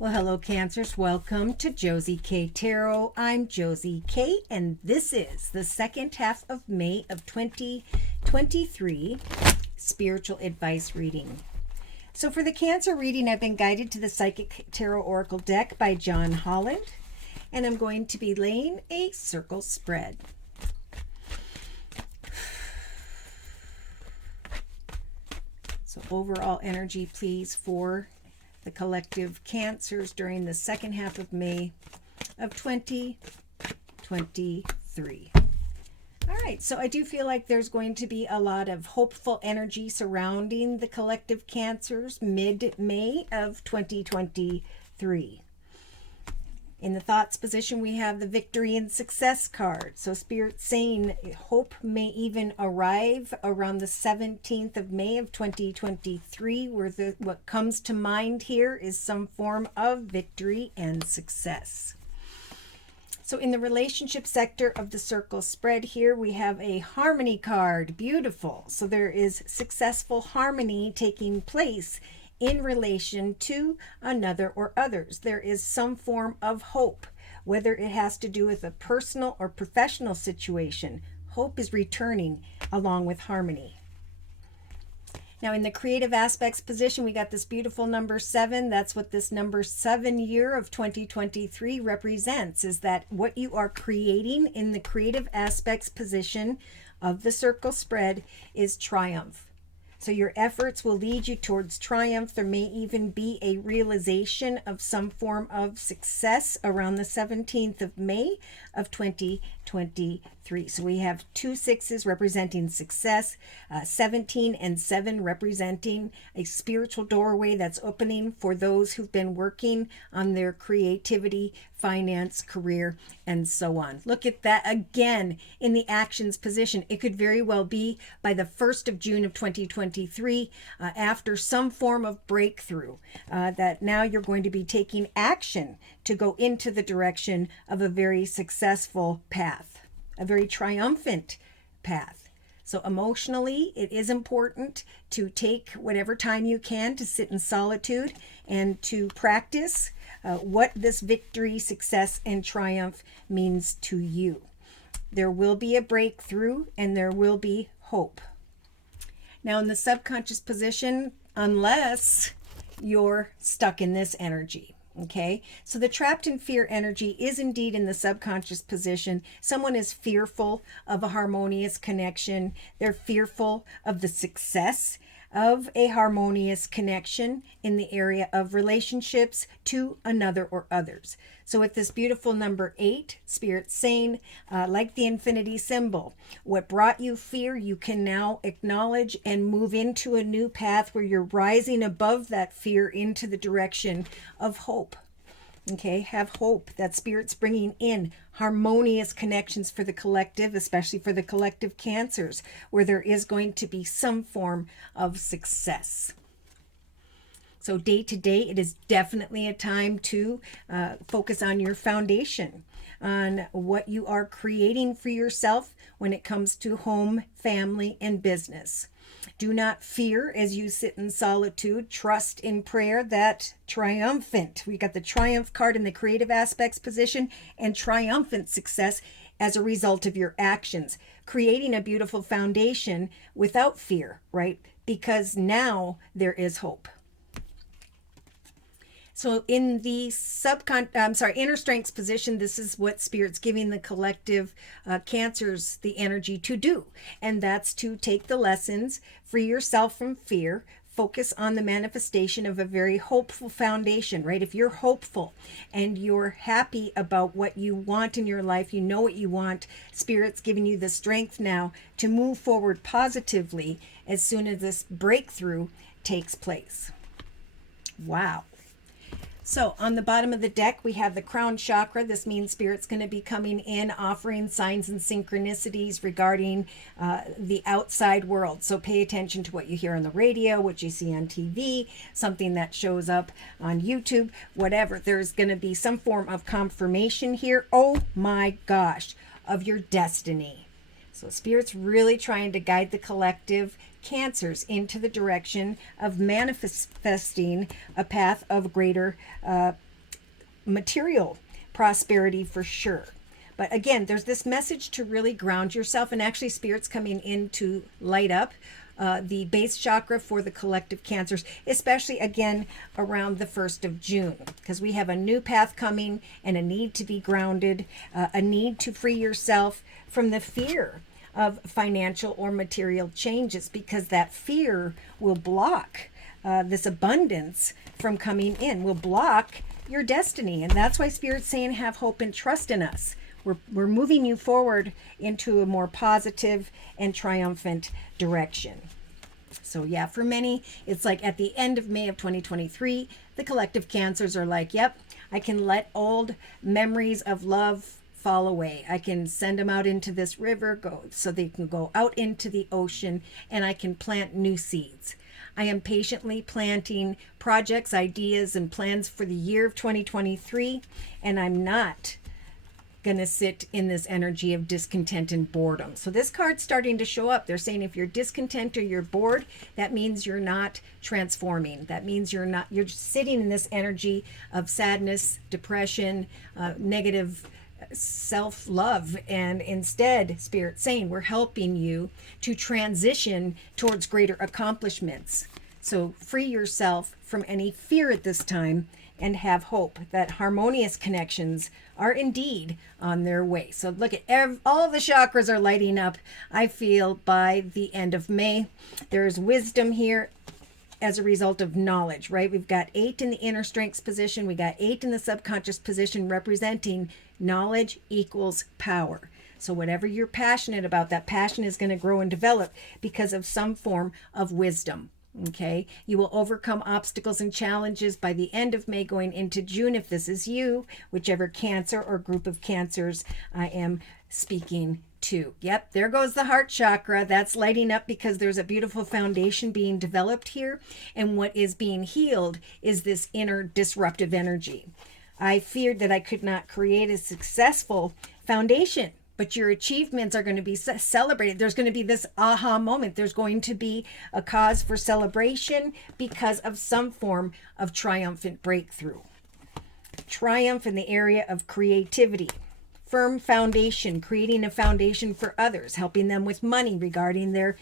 Well, hello, Cancers. Welcome to Josie K Tarot. I'm Josie K, and this is the second half of May of 2023 spiritual advice reading. So for the Cancer reading, I've been guided to the Psychic Tarot Oracle deck by John Holland, and I'm going to be laying a circle spread. So overall energy, please, for the collective Cancers during the second half of May of 2023. All right, so I do feel like there's going to be a lot of hopeful energy surrounding the collective Cancers mid-May of 2023. In the thoughts position, we have the victory and success card. So Spirit's saying hope may even arrive around the 17th of May of 2023, where what comes to mind here is some form of victory and success. So in the relationship sector of the circle spread here, we have a harmony card. Beautiful. So there is successful harmony taking place in relation to another or others. There is some form of hope, whether it has to do with a personal or professional situation. Hope is returning along with harmony. Now in the creative aspects position, we got this beautiful number 7. That's what this number 7 year of 2023 represents, is that what you are creating in the creative aspects position of the circle spread is triumph. So your efforts will lead you towards triumph. There may even be a realization of some form of success around the 17th of May of 2023. So we have 2 6s representing success, 17 and 7 representing a spiritual doorway that's opening for those who've been working on their creativity, finance, career, and so on. Look at that again in the actions position. It could very well be by the 1st of June of 2023, after some form of breakthrough, that now you're going to be taking action to go into the direction of a very successful path, a very triumphant path. So emotionally, it is important to take whatever time you can to sit in solitude and to practice what this victory, success, and triumph means to you. There will be a breakthrough and there will be hope. Now in the subconscious position, unless you're stuck in this energy. Okay, so the trapped in fear energy is indeed in the subconscious position. Someone is fearful of a harmonious connection. They're fearful of the success of a harmonious connection in the area of relationships to another or others. So with this beautiful number 8, Spirit's saying, like the infinity symbol, what brought you fear, you can now acknowledge and move into a new path where you're rising above that fear into the direction of hope. Okay, have hope that Spirit's bringing in harmonious connections for the collective, especially for the collective Cancers, where there is going to be some form of success. So day to day, it is definitely a time to focus on your foundation, on what you are creating for yourself when it comes to home, family, and business. Do not fear as you sit in solitude. Trust in prayer that triumphant. We got the triumph card in the creative aspects position and triumphant success as a result of your actions, creating a beautiful foundation without fear, right? Because now there is hope. So in the inner strengths position, this is what Spirit's giving the collective Cancers the energy to do. And that's to take the lessons, free yourself from fear, focus on the manifestation of a very hopeful foundation, right? If you're hopeful and you're happy about what you want in your life, you know what you want, Spirit's giving you the strength now to move forward positively as soon as this breakthrough takes place. Wow. So on the bottom of the deck, we have the crown chakra. This means Spirit's going to be coming in, offering signs and synchronicities regarding the outside world. So pay attention to what you hear on the radio, what you see on TV, something that shows up on YouTube, whatever. There's going to be some form of confirmation here. Oh my gosh, of your destiny. So Spirit's really trying to guide the collective Cancers into the direction of manifesting a path of greater material prosperity for sure. But again, there's this message to really ground yourself, and actually Spirit's coming in to light up the base chakra for the collective cancers, especially again around the 1st of June, because we have a new path coming and a need to be grounded, a need to free yourself from the fear of financial or material changes, because that fear will block this abundance from coming in, will block your destiny. And that's why Spirit's saying have hope and trust in us. We're moving you forward into a more positive and triumphant direction. So yeah, for many, it's like at the end of May of 2023, the collective cancers are like, yep, I can let old memories of love fall away. I can send them out into this river, go so they can go out into the ocean, and I can plant new seeds. I am patiently planting projects, ideas, and plans for the year of 2023, and I'm not going to sit in this energy of discontent and boredom. So this card's starting to show up. They're saying if you're discontent or you're bored, that means you're not transforming. That means you're just sitting in this energy of sadness, depression, negative self-love. And instead, Spirit's saying we're helping you to transition towards greater accomplishments. So free yourself from any fear at this time and have hope that harmonious connections are indeed on their way. So look at all the chakras are lighting up, I feel, by the end of May. There's wisdom here as a result of knowledge, right? We've got 8 in the inner strengths position. We got 8 in the subconscious position, representing knowledge equals power. So whatever you're passionate about, that passion is going to grow and develop because of some form of wisdom. Okay, you will overcome obstacles and challenges by the end of May going into June if this is you, whichever cancer or group of cancers I am speaking to. Yep, there goes the heart chakra. That's lighting up because there's a beautiful foundation being developed here, and what is being healed is this inner disruptive energy. I feared that I could not create a successful foundation, but your achievements are going to be celebrated. There's going to be this aha moment. There's going to be a cause for celebration because of some form of triumphant breakthrough. Triumph in the area of creativity. Firm foundation, creating a foundation for others, helping them with money regarding their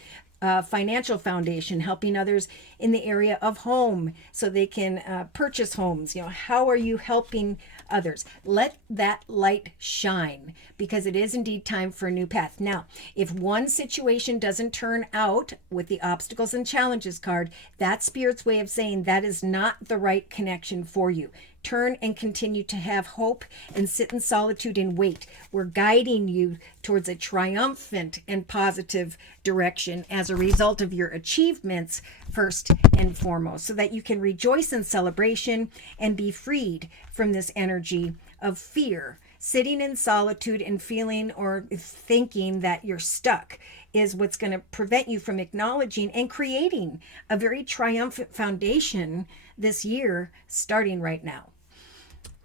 financial foundation, helping others in the area of home so they can purchase homes. You know, how are you helping others? Let that light shine, because it is indeed time for a new path. Now, if one situation doesn't turn out with the obstacles and challenges card, that's Spirit's way of saying that is not the right connection for you. Turn and continue to have hope and sit in solitude and wait. We're guiding you towards a triumphant and positive direction as a result of your achievements, first and foremost, so that you can rejoice in celebration and be freed from this energy of fear. Sitting in solitude and feeling or thinking that you're stuck is what's going to prevent you from acknowledging and creating a very triumphant foundation this year, starting right now.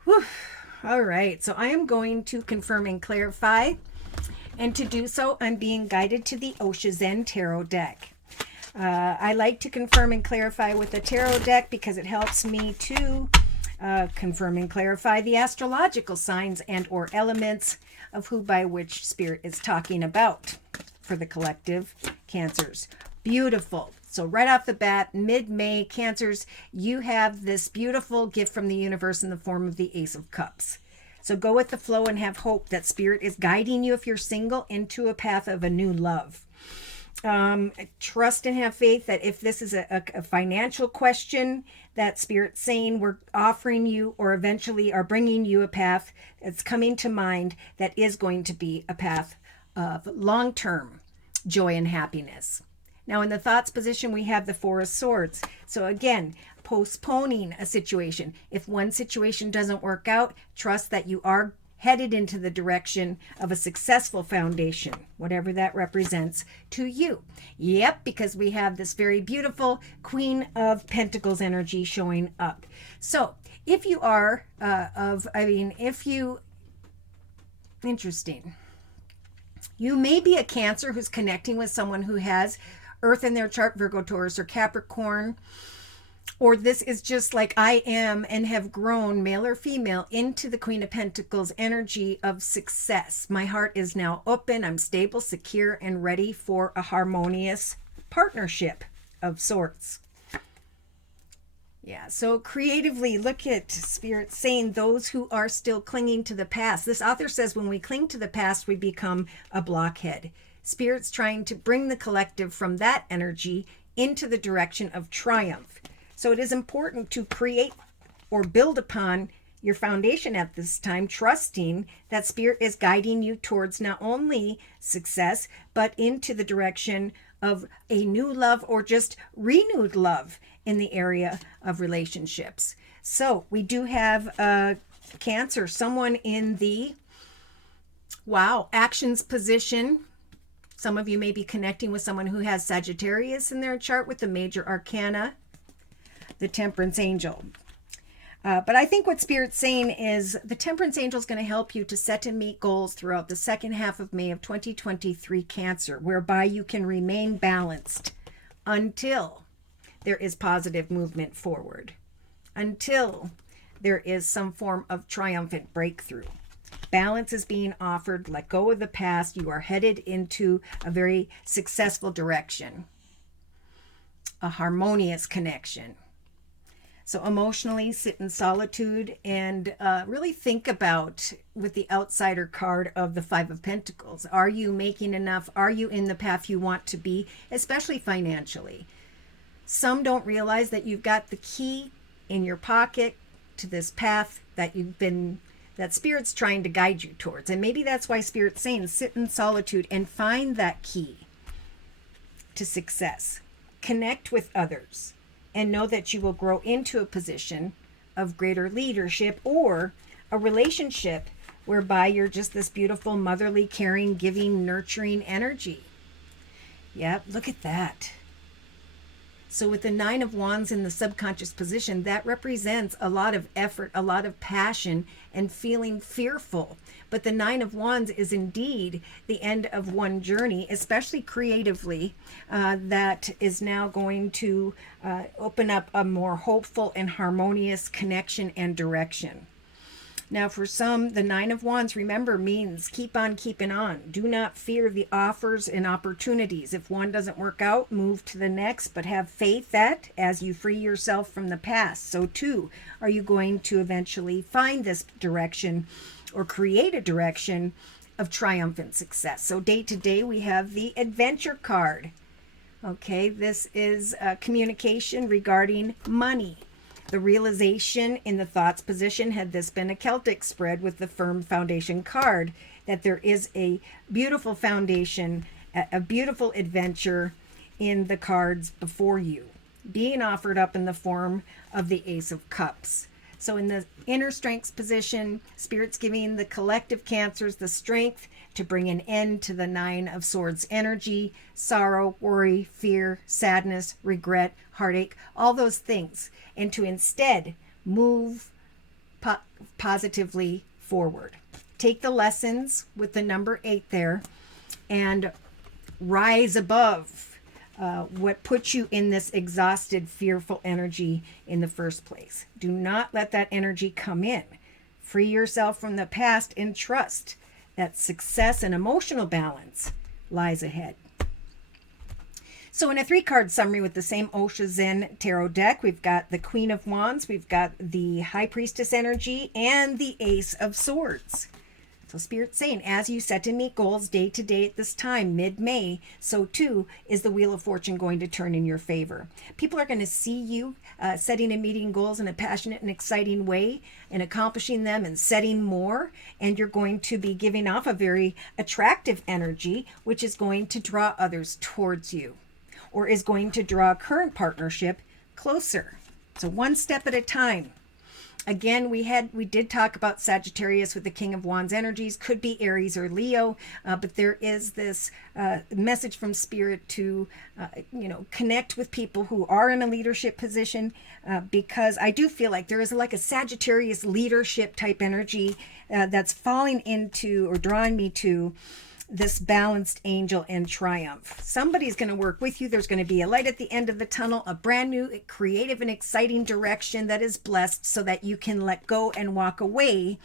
Whew. All right, so I am going to confirm and clarify, and to do so, I'm being guided to the Osho Zen Tarot deck. I like to confirm and clarify with the tarot deck because it helps me to confirm and clarify the astrological signs and or elements of who by which Spirit is talking about for the collective cancers. Beautiful. So right off the bat, mid-May, Cancers, you have this beautiful gift from the universe in the form of the Ace of Cups. So go with the flow and have hope that Spirit is guiding you, if you're single, into a path of a new love. Trust and have faith that if this is a financial question, that Spirit's saying we're offering you, or eventually are bringing you, a path that's coming to mind that is going to be a path of long-term joy and happiness. Now in the thoughts position, we have the Four of Swords. So again, postponing a situation. If one situation doesn't work out, trust that you are headed into the direction of a successful foundation, whatever that represents to you. Yep, because we have this very beautiful Queen of Pentacles energy showing up. So if you are interesting. You may be a Cancer who's connecting with someone who has Earth in their chart, Virgo, Taurus, or Capricorn. Or this is just like I am and have grown, male or female, into the Queen of Pentacles energy of success. My heart is now open. I'm stable, secure, and ready for a harmonious partnership of sorts. Yeah, so creatively, look at Spirit saying those who are still clinging to the past. This author says when we cling to the past, we become a blockhead. Spirit's trying to bring the collective from that energy into the direction of triumph. So it is important to create or build upon your foundation at this time, trusting that Spirit is guiding you towards not only success, but into the direction of a new love or just renewed love in the area of relationships. So we do have Cancer, someone in the actions position. Some of you may be connecting with someone who has Sagittarius in their chart with the major arcana, the Temperance Angel. But I think what Spirit's saying is the Temperance Angel is going to help you to set and meet goals throughout the second half of May of 2023, Cancer, whereby you can remain balanced until there is positive movement forward, until there is some form of triumphant breakthrough. Balance is being offered. Let go of the past. You are headed into a very successful direction, a harmonious connection. So emotionally, sit in solitude and really think about, with the outsider card of the Five of Pentacles, are you making enough? Are you in the path you want to be, especially financially? Some don't realize that you've got the key in your pocket to this path that Spirit's trying to guide you towards. And maybe that's why Spirit's saying sit in solitude and find that key to success. Connect with others and know that you will grow into a position of greater leadership or a relationship whereby you're just this beautiful, motherly, caring, giving, nurturing energy. Yep, look at that. So with the Nine of Wands in the subconscious position, that represents a lot of effort, a lot of passion, and feeling fearful. But the Nine of Wands is indeed the end of one journey, especially creatively, that is now going to open up a more hopeful and harmonious connection and direction. Now, for some, the Nine of Wands, remember, means keep on keeping on. Do not fear the offers and opportunities. If one doesn't work out, move to the next, but have faith that as you free yourself from the past, so too are you going to eventually find this direction or create a direction of triumphant success. So day to day, we have the Adventure card. Okay, this is communication regarding money. The realization in the thoughts position, had this been a Celtic spread with the Firm Foundation card, that there is a beautiful foundation, a beautiful adventure in the cards before you, being offered up in the form of the Ace of Cups. So in the inner strengths position, Spirit's giving the collective Cancers the strength to bring an end to the Nine of Swords energy, sorrow, worry, fear, sadness, regret, heartache, all those things, and to instead move positively forward. Take the lessons with the number 8 there and rise above what puts you in this exhausted, fearful energy in the first place. Do not let that energy come in. Free yourself from the past and trust that success and emotional balance lies ahead. So in a 3-card summary with the same Osha Zen Tarot deck, we've got the Queen of Wands, we've got the High Priestess energy, and the Ace of Swords. So Spirit's saying, as you set to meet goals day to day at this time, mid-May, so too is the Wheel of Fortune going to turn in your favor. People are going to see you setting and meeting goals in a passionate and exciting way and accomplishing them and setting more. And you're going to be giving off a very attractive energy, which is going to draw others towards you or is going to draw a current partnership closer. So one step at a time. Again, we did talk about Sagittarius with the King of Wands energies, could be Aries or Leo, but there is this message from Spirit to, connect with people who are in a leadership position, because I do feel like there is like a Sagittarius leadership type energy that's falling into or drawing me to this balanced angel and triumph. Somebody's going to work with you. There's going to be a light at the end of the tunnel, a brand new, creative, and exciting direction that is blessed so that you can let go and walk away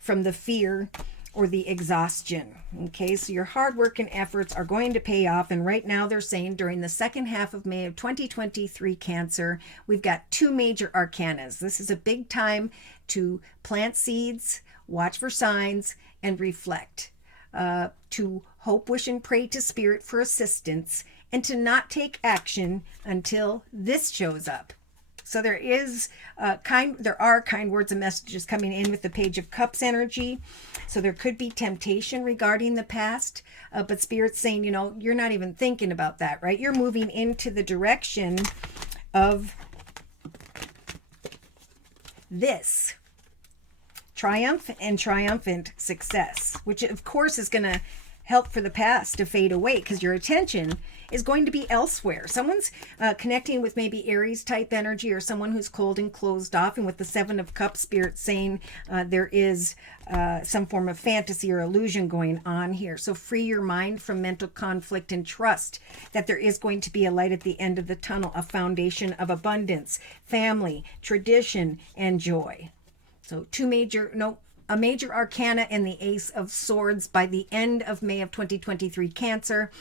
from the fear or the exhaustion. Okay, so your hard work and efforts are going to pay off. And right now they're saying during the second half of May of 2023, Cancer, we've got two major arcanas. This is a big time to plant seeds, watch for signs, and reflect. To hope, wish, and pray to Spirit for assistance, and to not take action until this shows up. So there are kind words and messages coming in with the Page of Cups energy. So there could be temptation regarding the past, but Spirit's saying, you know, you're not even thinking about that, right? You're moving into the direction of this triumph and triumphant success, which of course is going to help for the past to fade away because your attention is going to be elsewhere. Someone's connecting with maybe Aries type energy or someone who's cold and closed off. And with the Seven of Cups, Spirit saying there is some form of fantasy or illusion going on here. So free your mind from mental conflict and trust that there is going to be a light at the end of the tunnel, a foundation of abundance, family, tradition, and joy. So a major arcana and the Ace of Swords by the end of May of 2023, Cancer.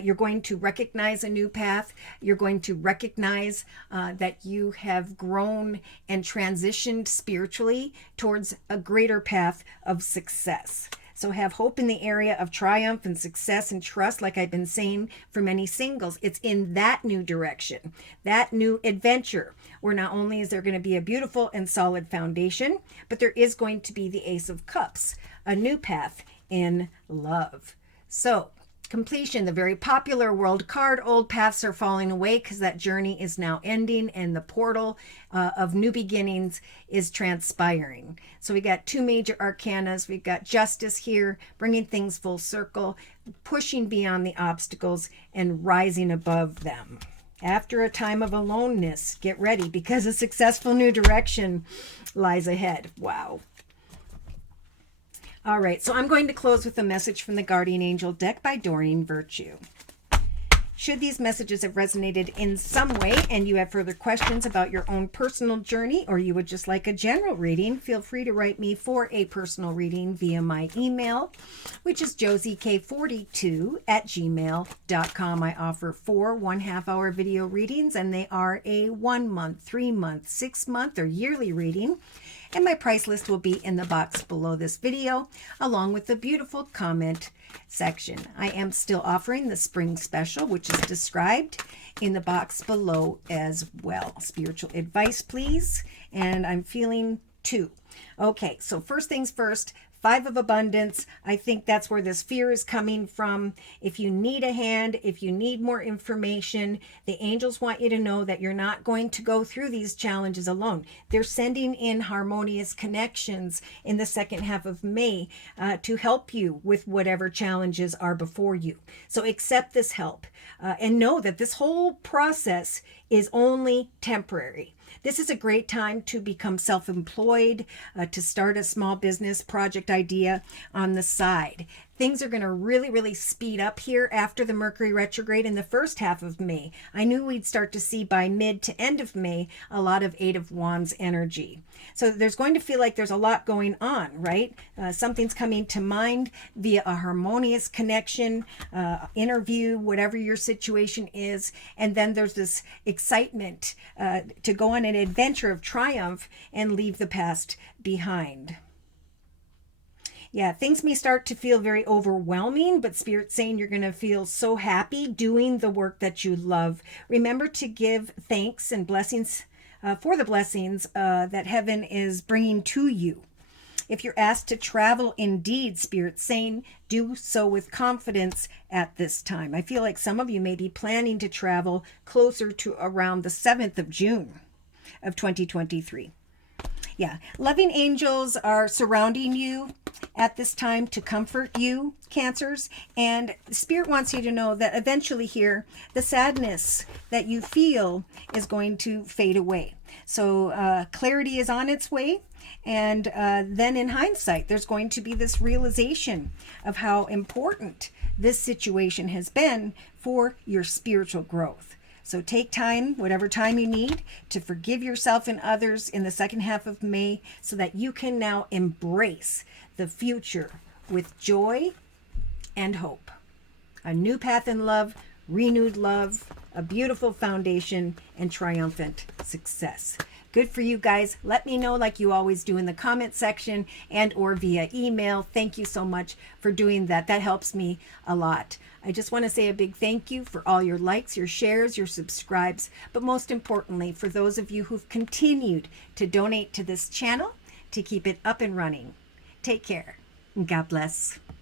You're going to recognize a new path. You're going to recognize that you have grown and transitioned spiritually towards a greater path of success. So have hope in the area of triumph and success and trust, like I've been saying for many singles. It's in that new direction, that new adventure, where not only is there going to be a beautiful and solid foundation, but there is going to be the Ace of Cups, a new path in love. So completion, the very popular world card, old paths are falling away because that journey is now ending and the portal of new beginnings is transpiring. So we got two major arcanas. We've got justice here, bringing things full circle, pushing beyond the obstacles and rising above them. After a time of aloneness, get ready because a successful new direction lies ahead. Wow. All right, so I'm going to close with a message from the Guardian Angel deck by Doreen Virtue. Should these messages have resonated in some way and you have further questions about your own personal journey, or you would just like a general reading, feel free to write me for a personal reading via my email, which is josiek42@gmail.com. I offer 4 1/2-hour video readings, and they are a 1 month, 3 month, 6 month, or yearly reading. And my price list will be in the box below this video, along with the beautiful comment section. I am still offering the spring special, which is described in the box below as well. Spiritual advice, please. And I'm feeling 2. Okay, so first things first, 5 of abundance. I think that's where this fear is coming from. If you need a hand, if you need more information, the angels want you to know that you're not going to go through these challenges alone. They're sending in harmonious connections in the second half of May to help you with whatever challenges are before you. So accept this help and know that this whole process is only temporary. This is a great time to become self-employed, to start a small business project idea on the side. Things are going to really, really speed up here after the Mercury retrograde in the first half of May. I knew we'd start to see by mid to end of May a lot of 8 of Wands energy. So there's going to feel like there's a lot going on, right? Something's coming to mind via a harmonious connection, interview, whatever your situation is. And then there's this excitement to go on an adventure of triumph and leave the past behind. Yeah, things may start to feel very overwhelming, but Spirit's saying you're going to feel so happy doing the work that you love. Remember to give thanks and blessings for the blessings that heaven is bringing to you. If you're asked to travel, indeed, Spirit's saying, do so with confidence at this time. I feel like some of you may be planning to travel closer to around the 7th of June of 2023. Yeah, loving angels are surrounding you. at this time to comfort you, Cancers. And Spirit wants you to know that eventually here, the sadness that you feel is going to fade away. So clarity is on its way. And then in hindsight, there's going to be this realization of how important this situation has been for your spiritual growth. So take time, whatever time you need, to forgive yourself and others in the second half of May so that you can now embrace the future with joy and hope. A new path in love, renewed love, a beautiful foundation, and triumphant success. Good for you guys. Let me know like you always do in the comment section and or via email. Thank you so much for doing that. That helps me a lot. I just want to say a big thank you for all your likes, your shares, your subscribes, but most importantly, for those of you who've continued to donate to this channel to keep it up and running. Take care. God bless.